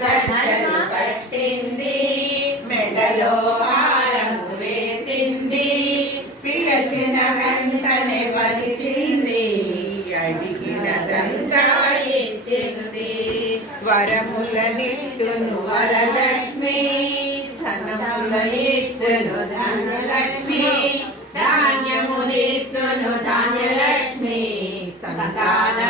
గజ్జలు కట్టింది, మెడలో హారము వేసింది, పిలచిన వెంటనే పలికింది, అడిగినదంతా ఇచ్చింది. వరములనిచ్చును వరలక్ష్మి, ధనములనిచ్చును ధనలక్ష్మి, ధాన్యమునిచ్చును ధాన్యలక్ష్మి, సంతాన